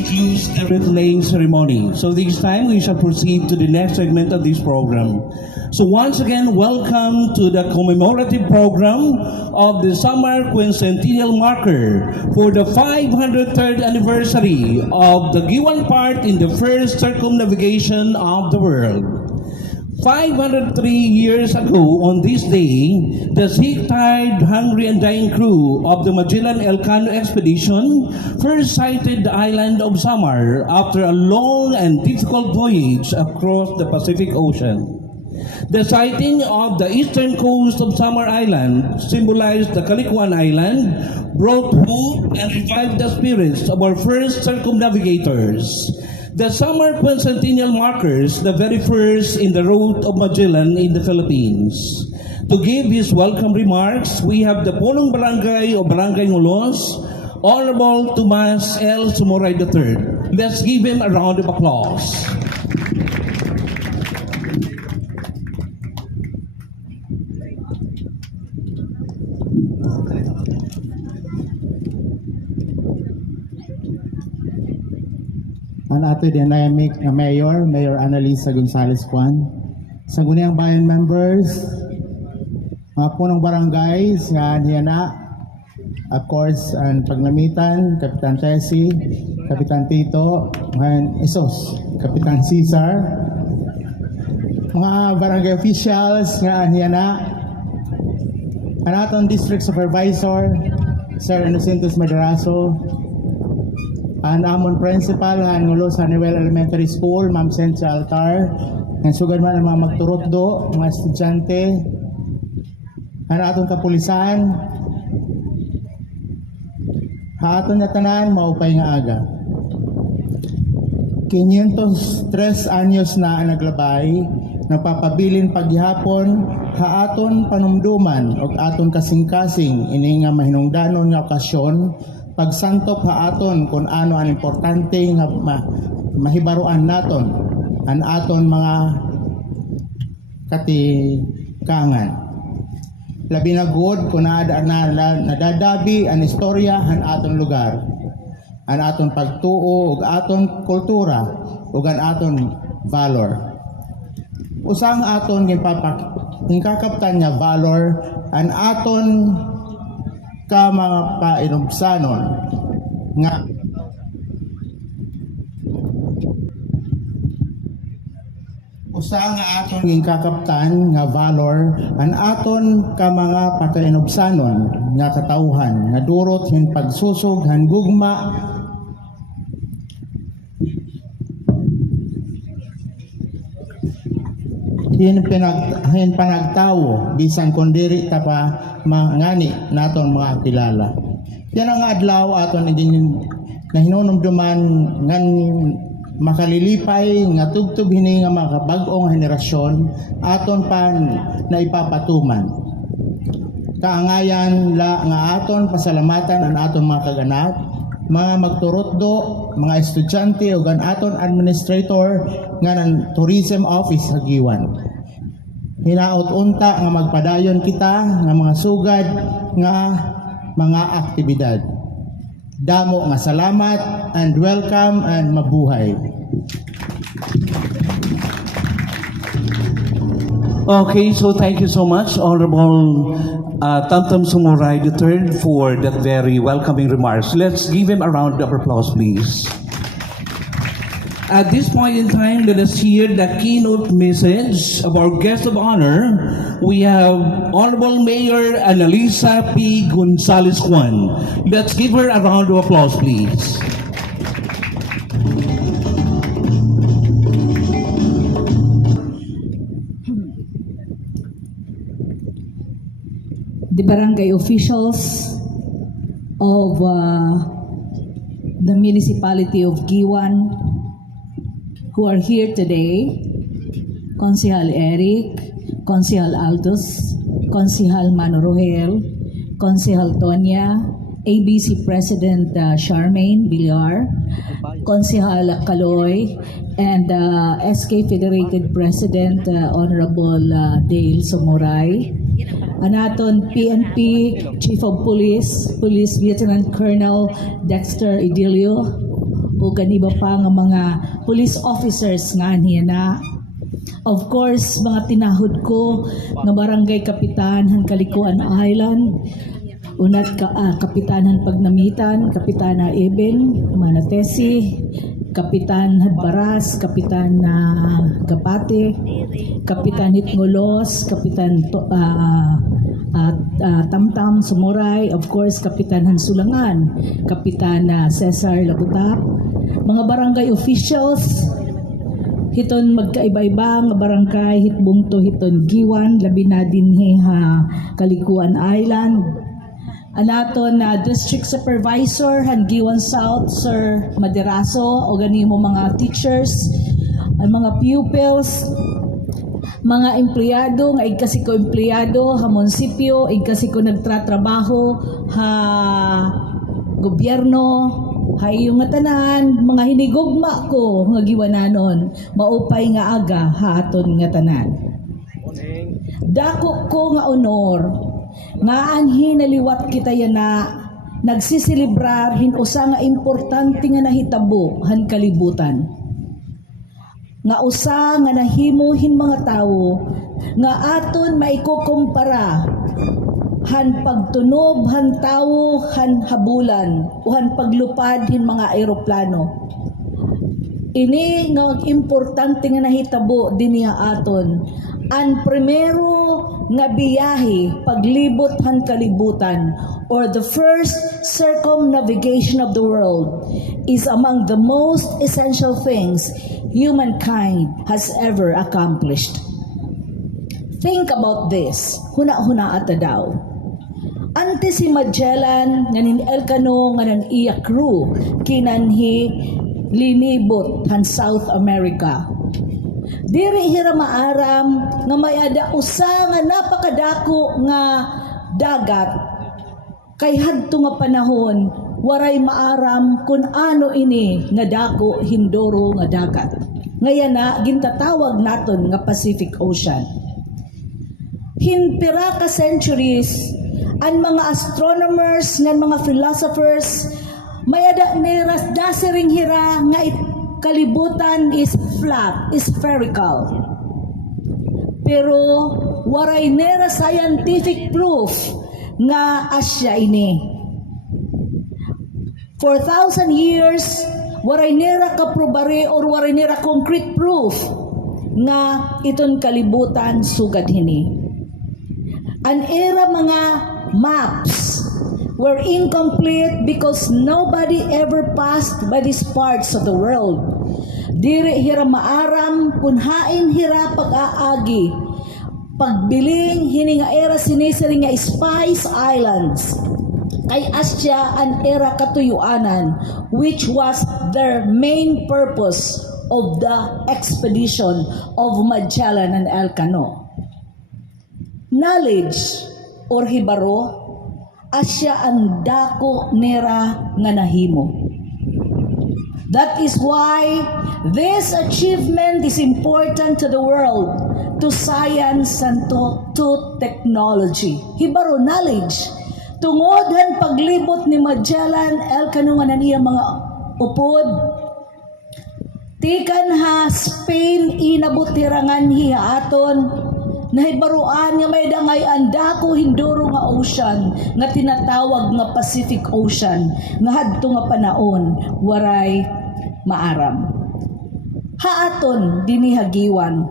concludes the wreath-laying ceremony. So this time we shall proceed to the next segment of this program. So once again, welcome to the commemorative program of the Summer Quincentennial Marker for the 503rd anniversary of the Guiuan part in the first circumnavigation of the world. 503 years ago on this day, the sick-tired, hungry, and dying crew of the Magellan Elcano expedition first sighted the island of Samar after a long and difficult voyage across the Pacific Ocean. The sighting of the eastern coast of Samar Island symbolized the Guiuan Island, brought hope and revived the spirits of our first circumnavigators. The Summer Quincentennial Markers, the very first in the route of Magellan in the Philippines. To give his welcome remarks, we have the Punong Barangay of Barangay Ngulos, Honorable Tomas L. Sumuray III. Let's give him a round of applause. Ang ato dynamic na Mayor Annalisa Gonzales Juan, sa Guniang Bayan members, mga punong barangays, nga niya na, of course, ang pagnamitan, Kapitan Tessie, Kapitan Tito, and Isos, Kapitan Cesar, mga barangay officials, nga niya na, ang atong district supervisor, Sir Inocentus Madrazo, ang amon principal han Ngulos Honeywell Elementary School, Ma'am Central Altar, ang sugad man ang mga magturotdo, mga estudyante, ang atong kapulisan, aton na tanan maupay nga aga. 503 anyos na ang naglabay, nagpapabilin paghihapon, aton panumduman o aton kasing-kasing ini nga mahinungdanon nga okasyon, pagsantop aton kung ano ang importante nga mahibaruan naton ang aton mga katikangan. Labi na good kung nadadabi ang istorya ang aton lugar, ang aton pagtuo ug aton kultura ug ang aton valor. Usang aton hingkakaptan nga valor ang aton ka mga painubsanon nga usa nga aton gingkakaptan nga valor ang aton ka mga pakainubsanon nga katawhan nga durot hin pagsusog han gugma hin panagtawo bisan kun diri ta pa mangani naton mga kilala. Yan ang adlaw aton din na hinunumduman ngan makalilipay nga tubtub hini nga mga bag-ong henerasyon aton pa na ipapatuman. Kaangayan la nga aton pasalamatan ang aton mga kaganap, mga magturotdo, mga estudyante ug ang aton administrator nga ng Tourism Office sa Guiuan. Hinaot unta nga magpadayon kita nga mga sugad nga mga aktibidad. Damo nga salamat and welcome and mabuhay. Okay, so thank you so much, Honorable Tamtam Sumuray III, for that very welcoming remarks. Let's give him a round of applause, please. At this point in time, let us hear the keynote message of our guest of honor. We have Honorable Mayor Annalisa P. Gonzales Juan. Let's give her a round of applause, please. The barangay officials of the municipality of Guiuan who are here today, Konsehal Eric, Konsehal Aldous, Konsehal Mano Rohel, Konsehal Tonya, ABC President Charmaine Villar, Konsehal Caloy, and SK Federated President Honorable Dale Sumuray, Anaton PNP Chief of Police, Police Lieutenant Colonel Dexter Idilio, o ganiba pa nga mga police officers nga niya na. Of course, mga tinahod ko nga barangay kapitan han Kalikuan Island, unat kapitanan Pagnamitan, Kapitana Eben, Manatesi, Kapitan Hadbaras, Kapitan Gapate, Kapitan Hitngolos, Kapitan Tamtam Sumuray, of course, Kapitan Hansulangan, Kapitan Cesar Labutap, mga barangay officials, hiton magkaiba-iba nga barangay, hitbungto hiton Guiuan, labi na dinhi Kalikuan Island. Anaton na District Supervisor han Guiuan South, Sir Maderaso, o ganimo mga teachers, ang mga pupils, mga empleyado, nga igkasi ko empleyado, ha munisipyo, igkasi ko nagtratrabaho, ha gobyerno, ha iyong nga tanan, mga hinigugma ko, nga giwananon, maupay nga aga, ha aton nga tanan. Dako ko nga honor, nga anhi naliwat kita yana, nagsisilibrar hinusa nga importante nga nahitabo han kalibutan. Nga usa nga nahimuhin mga tawo, nga aton maikukumpara han pagtunob han tawo han habulan o han paglupad hin mga eroplano. Ini nga importante nga nahitabo dinhi aton. Ang primero nga biyahe paglibot han kalibutan, or the first circumnavigation of the world, is among the most essential things humankind has ever accomplished. Think about this. Huna-huna ata daw. Ante si Magellan nganin Elcano nga ng iya crew kinanhi linibot han South America. Diri hira maaram nga mayada usa nga napakadako nga dagat, kay hadto nga panahon waray maaram kun ano ini nga dako hindoro nga dagat. Ngayon na gintatawag naton nga Pacific Ocean. Hinpira ka centuries ang mga astronomers nga mga philosophers mayada neras dasiring hira nga kalibutan is flat, is spherical. Pero waray nera scientific proof nga asya ini. For 1,000 years, waray nera kaprobare or waray nera concrete proof nga iton kalibutan sugad hini. An era mga maps were incomplete because nobody ever passed by these parts of the world. Diri hira maaram punhain hira pag-aagi. Pagbiling hini nga era sinisiri nga Spice Islands. Kay Asya an era katuyuanan, which was their main purpose of the expedition of Magellan and Elcano. Knowledge or hibaro, asya ang dako nera nga nahimo. That is why this achievement is important to the world, to science and to technology. Hibaro knowledge. Tungod han paglibot ni Magellan, Elcano nga naniya mga upod, tikan ha Spain inabot tirangan hiya aton, nahibaruan nga may dangay ang dako hindoro nga ocean nga tinatawag nga Pacific Ocean nga hadto nga panaon waray maaram. Haaton dinhi Guiuan,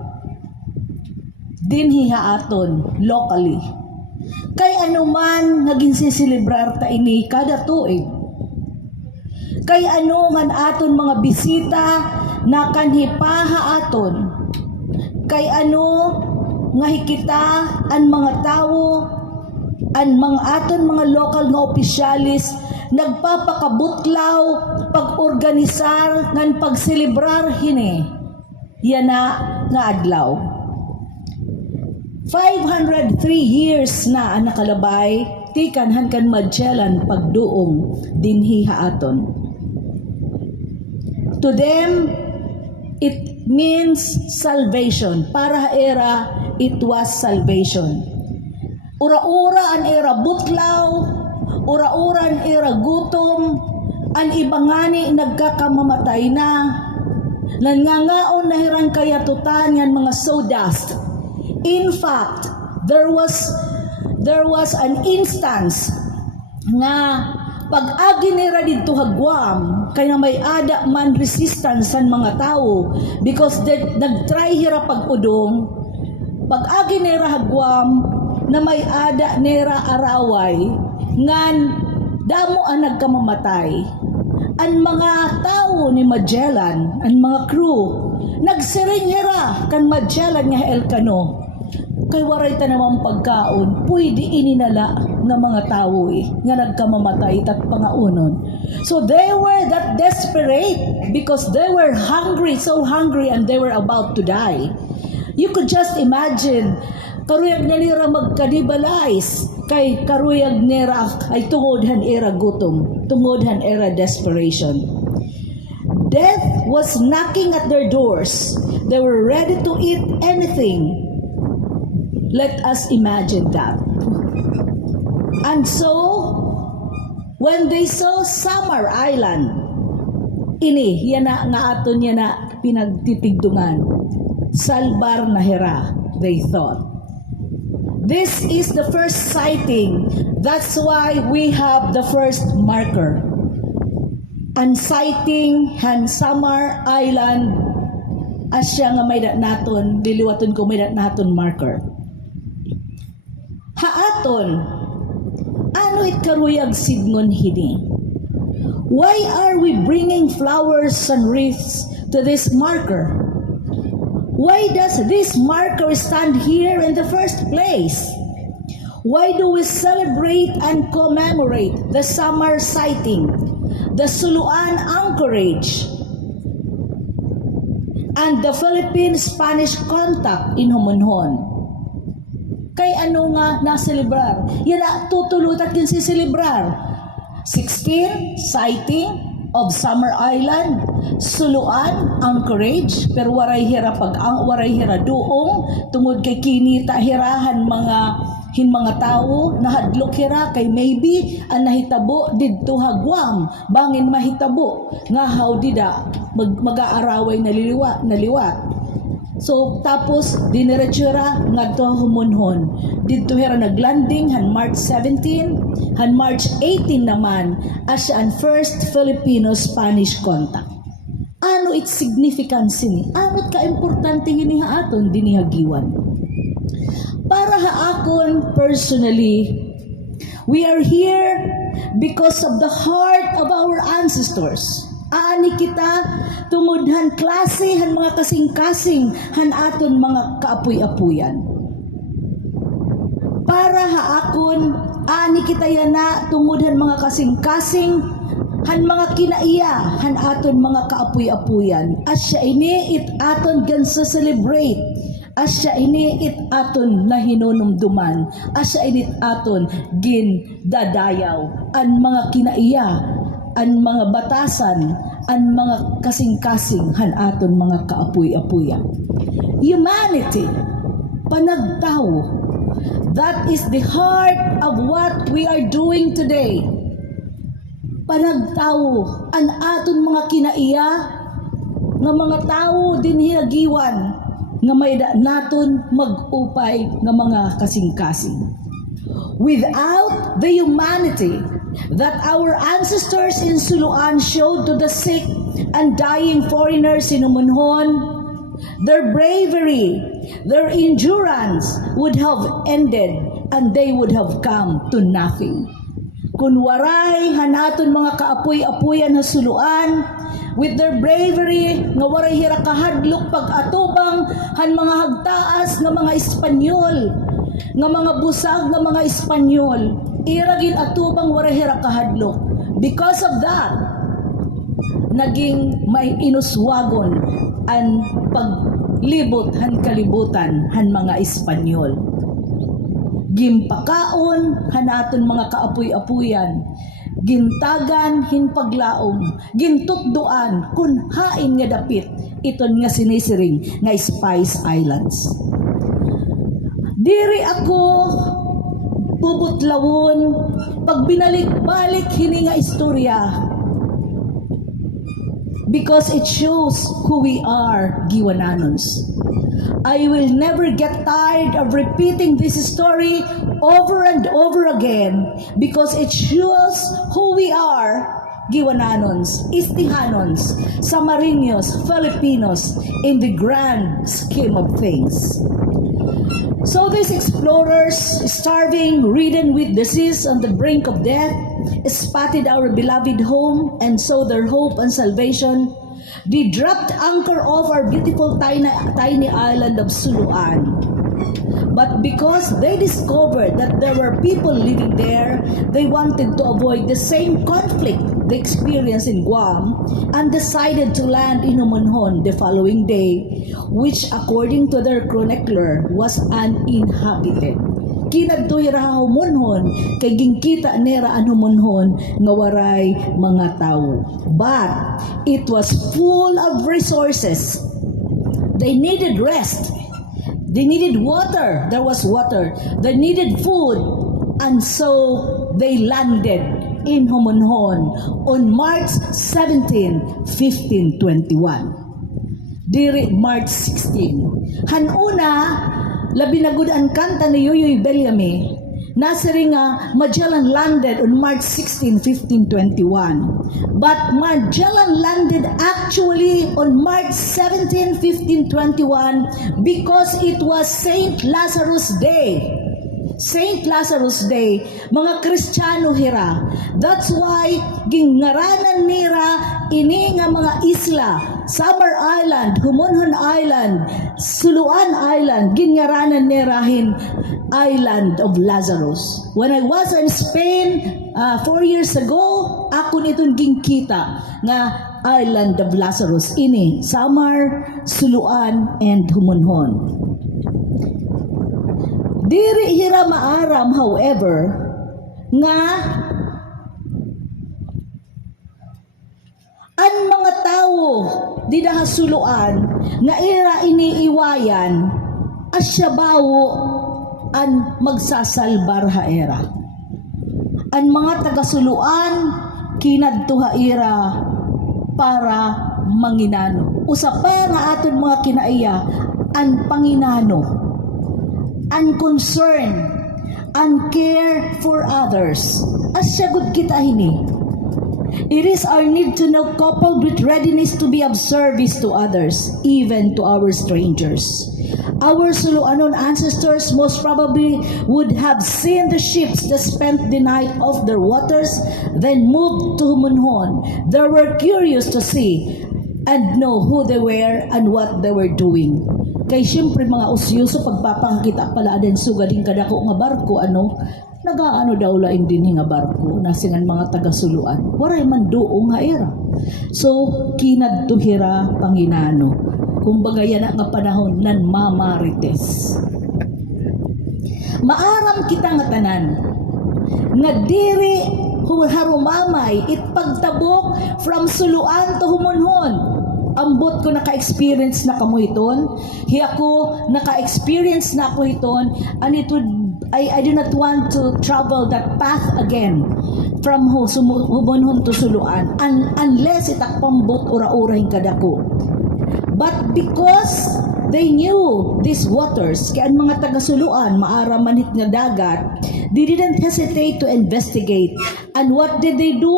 dinhi haaton locally. Kay anuman nga ginsisilibrar ta ini kada tuig. Kay ano man aton mga bisita na kanhipaha aton. Kay ano nga hikita ang mga tao, ang mga aton mga local nga opisyalis nagpapakabutlaw pag-organisar ngan pagselebrar hini yana nga adlaw. 503 years na ang nakalabay tikan hankan Magellan pagduong dinhi haaton. To them it means salvation. Para era it was salvation. Ura-ura ang era butlaw, ura-ura ang era gutom, An ibangani nagkakamamatay na. Nangangaon na hirang kayatutan ng mga sawdust. In fact, there was an instance nga pag-agi nila dito hagwam kaya may ada man resistance sa mga tao because nag-try hira pag-udong pag-agi nila hagwam na may ada nera araway ngan damo ang nagkamamatay. Ang mga tao ni Magellan, ang mga crew, nagsiring hira kan Magellan nga Elcano. Kay waray ta namang pagkaon, pwede ininala ng mga tao nga nagkamamatay at pangaunon. So they were that desperate because they were hungry, so hungry, and they were about to die. You could just imagine, karuyag nila magkanibalize, kay karuyag nera ay tungodhan era gutom, tungodhan era desperation. Death was knocking at their doors. They were ready to eat anything. Let us imagine that. And so, when they saw Samar Island, ini, yan na nga aton yan na pinagtitigdungan. Salbar na hera, they thought. This is the first sighting. That's why we have the first marker. Ang sighting han Samar Island asya nga may naton, diliwaton ko may naton marker. Haaton, ano it karuyag sidngon hini? Why are we bringing flowers and wreaths to this marker? Why does this marker stand here in the first place? Why do we celebrate and commemorate the summer sighting, the Suluan anchorage, and the Philippine-Spanish contact in Humunhon? Kay ano nga naselebrar? Yan na tutulutat kin si selebrar. 16, sighting of Summer Island, Suluan, anchorage, pero waray hira waray hira doong, tungod kay kinita hirahan mga tao, nahadlok hira kay maybe ang nahitabo didto hagwam, bangin mahitabo, nga how dida, mag-aaraway naliwat. So, tapos, diniretsura nga to Humunhon. Dito hira naglanding han March 17, han March 18 naman, as ang first Filipino-Spanish contact. Ano its significance ni? Ano ka-importante hini haaton dini Guiuan? Para haakon personally, we are here because of the heart of our ancestors. Aani kita tungudhan klase han mga kasing-kasing han aton mga kaapuy-apuyan. Para haakon aani kita yana tungudhan mga kasing-kasing han mga kinaiya han aton mga kaapuy-apuyan. Asya ini it aton gan sa celebrate. Asya ini it aton na hinunumduman. Asya ini it aton gin dadayaw an mga kinaiya, an mga batasan, an mga kasing-kasing han aton mga kaapuy-apuyan. Humanity, panagtao, that is the heart of what we are doing today. Panagtao, an aton mga kinaiya, nga mga tao din Guiuan, nga may naton mag-upay nga mga kasing-kasing. Without the humanity that our ancestors in Suluan showed to the sick and dying foreigners in Humunhon, their bravery, their endurance would have ended and they would have come to nothing. Kung waray hanaton mga kaapuy-apuyan na Suluan, with their bravery, nga waray hira kahadlok pag-atubang han mga hagtaas nga mga Espanyol, nga mga busag nga mga Espanyol, iragin atubang warahira kahadlok. Because of that, naging may inuswagon ang paglibot han kalibutan han mga Espanyol. Gimpakaon hanaton mga kaapuy-apuyan, gintagan hinpaglaom, gintutduan kun hain nga dapit iton nga sinisiring nga Spice Islands. Diri ako bubutlawon pag binalik-balik hini nga istorya because it shows who we are, Guiuananons. I will never get tired of repeating this story over and over again because it shows who we are, Guiuananons, Istihanons, Samarinos, Filipinos in the grand scheme of things. So these explorers, starving, ridden with disease on the brink of death, spotted our beloved home and saw their hope and salvation. They dropped anchor off our beautiful tiny island of Suluan. But because they discovered that there were people living there, they wanted to avoid the same conflict they experienced in Guam and decided to land in Humonhon the following day, which according to their chronicler was uninhabited. Kinadtohira Humonhon kay gingkita nera ang Humonhon nga waray mga tao. But it was full of resources. They needed rest. They needed water. There was water. They needed food. And so they landed in Humonhon on March 17, 1521. Diri March 16. Hanuna, labi na gud ang kanta ni Yuyoy Bellamy, nasiri nga Magellan landed on March 16, 1521. But Magellan landed actually on March 17, 1521 because it was Saint Lazarus Day. Saint Lazarus Day, mga Kristiyano hira. That's why gingaranan nira ini nga mga isla, Summer Island, Humonhon Island, Suluan Island, gingaranan nirahin Island of Lazarus. When I was in Spain 4 years ago, ako nitong gingkita nga Island of Lazarus ini, Samar, Suluan, and Humonhon. Diri hira maaram, however, nga ang mga tao di nahasuluan nga ira iniiwayan asya bawo an magsasalbar ha era. Ang mga tagasuluan kinadto ha ira para manginano. Usa pa nga aton mga kinaiya ang panginano, unconcern, and care for others. Asya gud kita hini. It is our need to know coupled with readiness to be of service to others, even to our strangers. Our Suluanon ancestors most probably would have seen the ships that spent the night off their waters, then moved to Humonhon. They were curious to see and know who they were and what they were doing. Kay siyempre mga usyoso pagpapakita pala din sugading kadako nga barko nagaano daw lain din nga barko nasingan mga tagasuluan waray man duong nga era. So kinadtuhira panginano kumbaga yan nga panahon nan mamarites. Maaram kita nga tanan nga diri harumamay it pagtabok from Suluan to Humonhon. Ambot ko naka-experience na kamuhiton. Ako naka-experience na ako iton, and I do not want to travel that path again from Humonhon to Suluan unless itakpambot ura-urahin kadako. But because they knew these waters, kaya ang mga taga-Suluan maaramanhit nga dagat, they didn't hesitate to investigate. And what did they do?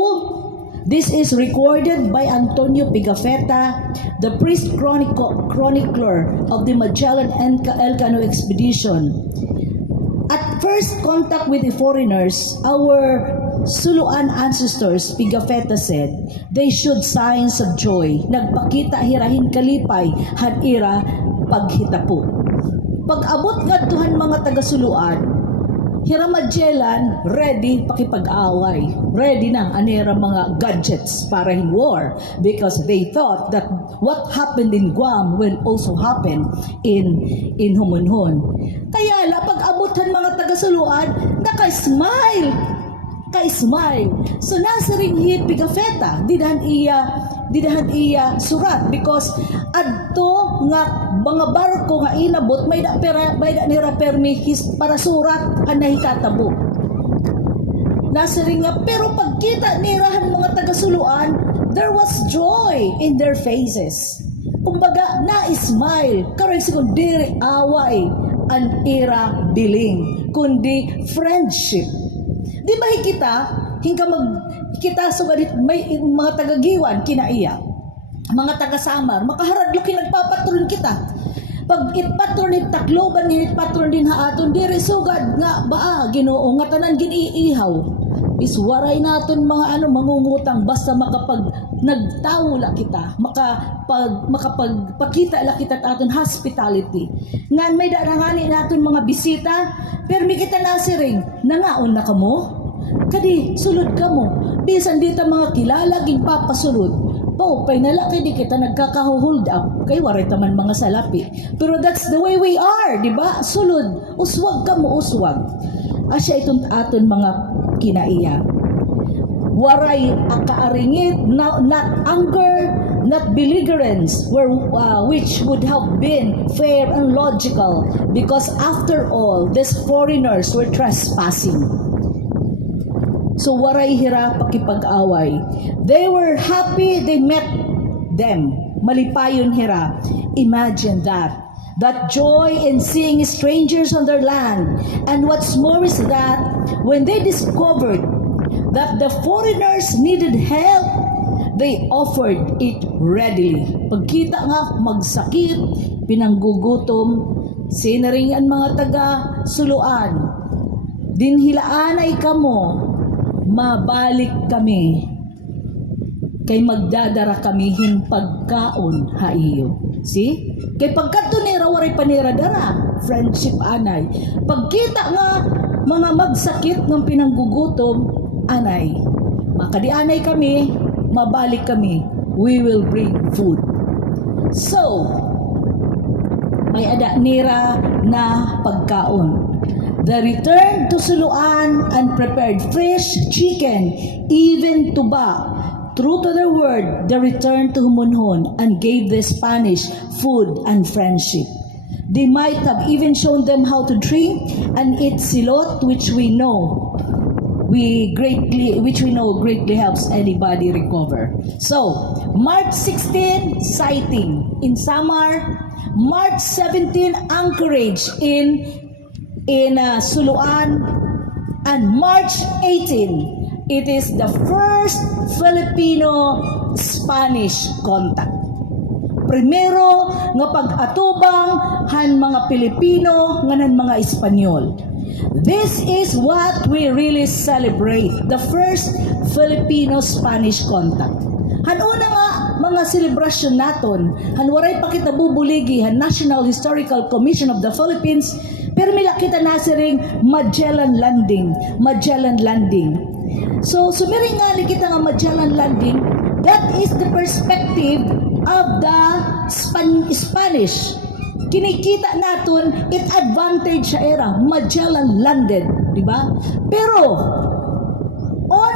This is recorded by Antonio Pigafetta, the priest chronicler of the Magellan Elcano expedition. At first contact with the foreigners, our Suluan ancestors, Pigafetta said, they showed signs of joy. Nagpakita hirahin kalipay, hadira paghitapo. Pag-abot nga tuhan mga taga-Suluan, hira Magellan, ready pakipag-away. Ready na anira mga gadgets para in war because they thought that what happened in Guam will also happen in Humonhon. Kaya pag-abutan mga taga-Suluan, naka-smile. Ka-smile. So nasa ring hit Pigafetta, didahan iya surat because adto nga mga barko nga inabot may da nira permi para surat ang nahikatabo. Nasa ring nga pero pagkita nirahan mga taga-Suluan there was joy in their faces. Kumbaga, na-smile. Karang sikong diri away, an era biling, kundi friendship. Di ba kita, kita so ganit, may mga taga-Guiuan, kinaiya. Mga taga-Samar, makaharadlo kinagpapatron kita. Pag itpatron ni Tacloban, itpatron din haaton, diri sugad nga baa, Ginoo, nga tanan giniihaw. Iswaray naton mga mangungutang basta makapag nagtawla kita, makapagpakita la kita aton hospitality. Ngan may darangani naton mga bisita, pero mi kita nasiring, nangaon na kamo? Kadi sulod kamo. Bisan dita mga kilala ging papasulod. Pay nalaki di kita nagkaka-hold up kay waray taman mga salapi. Pero that's the way we are, di ba? Sulod, uswag kamo, uswag. Asya itong aton mga kinaiya. Waray akaaringit, not anger, not belligerence, which would have been fair and logical, because after all, these foreigners were trespassing. So waray hira pakipag-away. They were happy they met them. Malipayon hira. Imagine that. That joy in seeing strangers on their land. And what's more is that when they discovered that the foreigners needed help, they offered it readily. Pagkita nga magsakit, pinanggugutom, sinaring ang mga taga-suluan. Dinhilaan ay kamo, mabalik kami. Kay magdadara kami hin pagkaon haiyo. See? Kay pagkatunira waray panira-dara. Friendship anay. Pagkita nga mga magsakit ng pinanggugutom, anay. Makadianay kami, mabalik kami. We will bring food. So, may ada nira na pagkaon. The return to Suluan and prepared fish, chicken, even tuba. True to their word, they returned to Humunhon and gave the Spanish food and friendship. They might have even shown them how to drink and eat silot, which we know greatly helps anybody recover. So, March 16, sighting in Samar. March 17, anchorage in Suluan. And March 18, it is the first Filipino-Spanish contact. Primero nga pag-atubang han mga Pilipino nganan mga Espanyol. This is what we really celebrate, the first Filipino-Spanish contact. Hanuna nga mga celebration naton, hanwaray pa kita bubuligi han National Historical Commission of the Philippines, pero mila kita nasiring Magellan Landing. So, sumiring nga kita nga Magellan Landing, that is the perspective of the Spanish. Kinikita natin, it advantage sa era, Magellan landed, di ba? Pero, on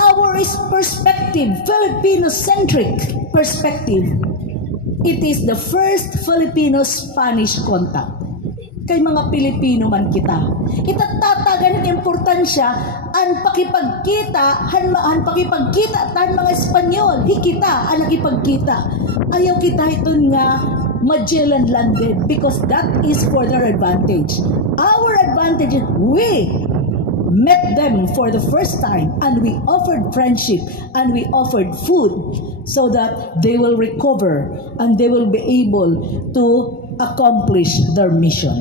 our perspective, Filipino-centric perspective, it is the first Filipino-Spanish contact. Kay mga Pilipino man kita. Itatatagan ng importansya ang pakipagkita, han pakipagkita tan mga Espanyol. Hikita ang nakipagkita. Ayaw kita iton nga Magellan landed because that is for their advantage. Our advantage is we met them for the first time and we offered friendship and we offered food so that they will recover and they will be able to accomplish their mission.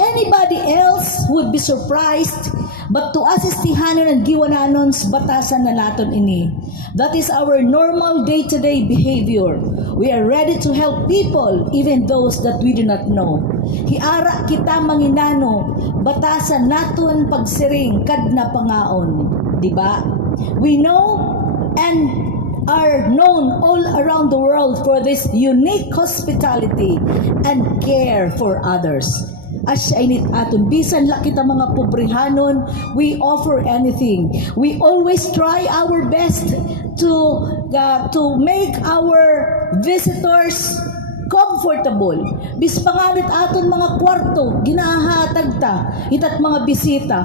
Anybody else would be surprised, but to us Istihanon and Guiuananons, batasan na naton ini. That is our normal day-to-day behavior. We are ready to help people, even those that we do not know. Hiara kita manginano, batasan naton pagsiring kad na pangaon, di ba? We know and are known all around the world for this unique hospitality and care for others. As init aton bisan la kita mga pobrihanon, we offer anything. We always try our best to make our visitors comfortable. Bis pangalit aton mga kwarto ginahatag ta itat mga bisita.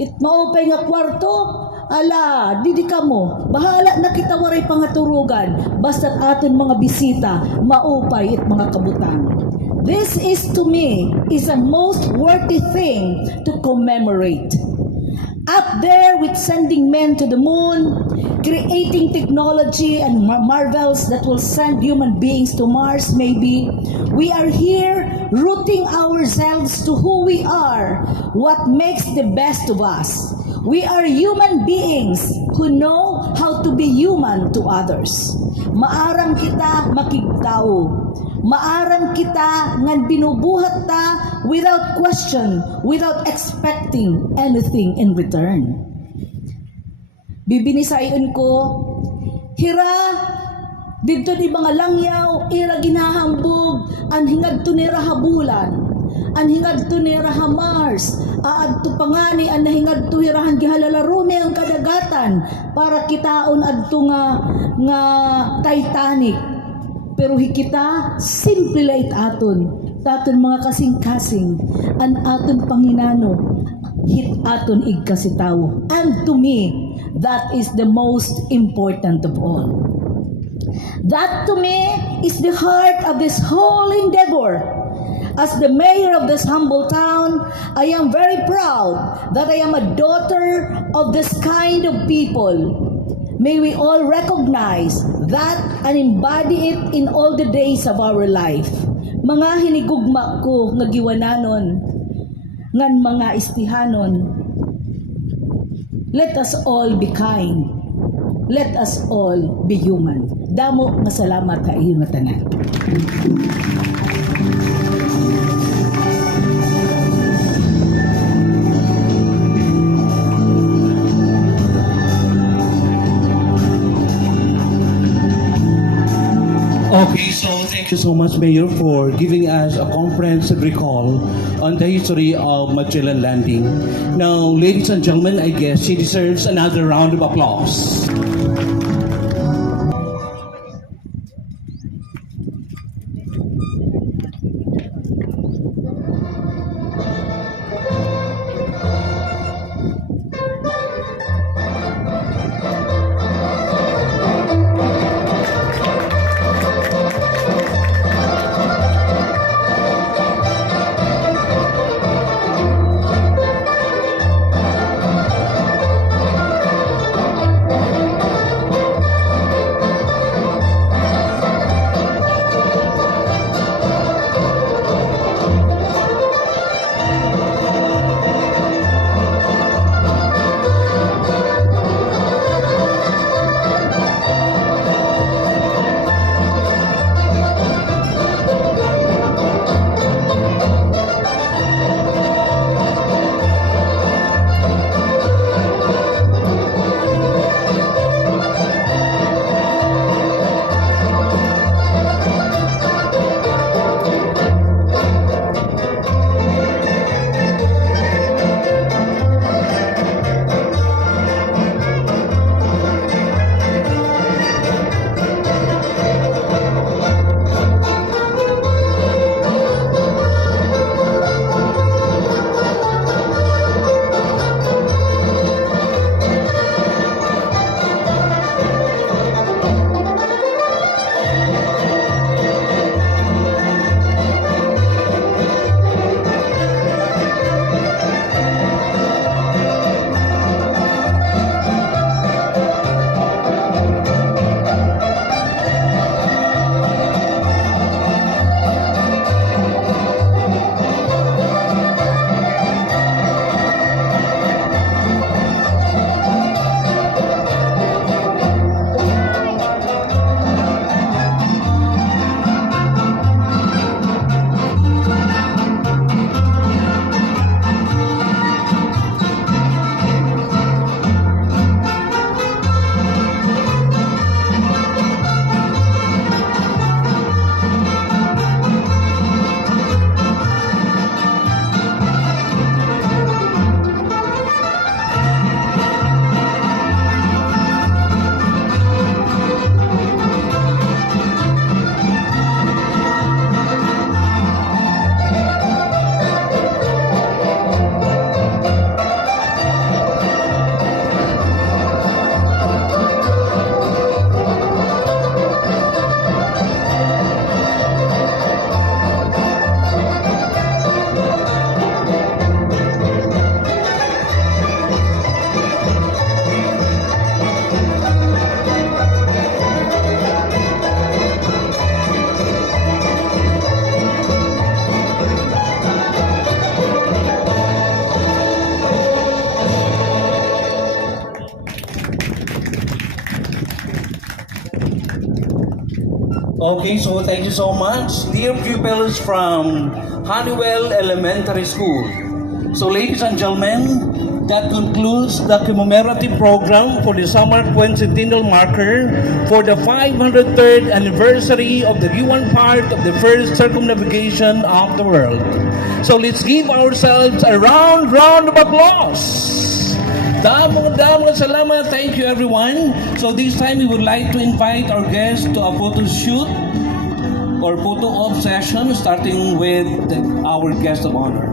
It maupay nga kwarto ala, didi ka mo, bahala na kita waray pangaturugan, basta't aton mga bisita, maupay at mga kabutang. This is to me is a most worthy thing to commemorate. Up there with sending men to the moon, creating technology and marvels that will send human beings to Mars maybe, we are here rooting ourselves to who we are, what makes the best of us. We are human beings who know how to be human to others. Maaram kita makigtao. Maaram kita ngan binubuhat ta without question, without expecting anything in return. Bibinisayon ko, hira, dito ni mga langyaw, ira ginahambog, ang hingad to ni rahabulan, ang hingad to ni raha Mars, aad to pangani, ang nahingad to hirahan gihalalarume ang kadagatan, para kitaon adto nga Titanic. Pero hikita, simple lait aton mga kasing-kasing, an aton Panginano, hit aton igkasitaw. And to me, that is the most important of all. That to me is the heart of this whole endeavor. As the mayor of this humble town, I am very proud that I am a daughter of this kind of people. May we all recognize that and embody it in all the days of our life. Mga hinigugma ko nga giwananon, ngan mga istihanon, let us all be kind. Let us all be human. Damo nga salamat ka iyo nga tanan. Okay, so thank you so much, Mayor, for giving us a comprehensive recall on the history of Magellan Landing. Now, ladies and gentlemen, I guess she deserves another round of applause. Okay, so thank you so much. Dear pupils from Honeywell Elementary School. So ladies and gentlemen, that concludes the commemorative program for the summer quincentennial marker for the 503rd anniversary of the Guiuan part of the first circumnavigation of the world. So let's give ourselves a round of applause. Damong salamat. Thank you, everyone. So this time we would like to invite our guests to a photo shoot or photo op session, starting with our guest of honor.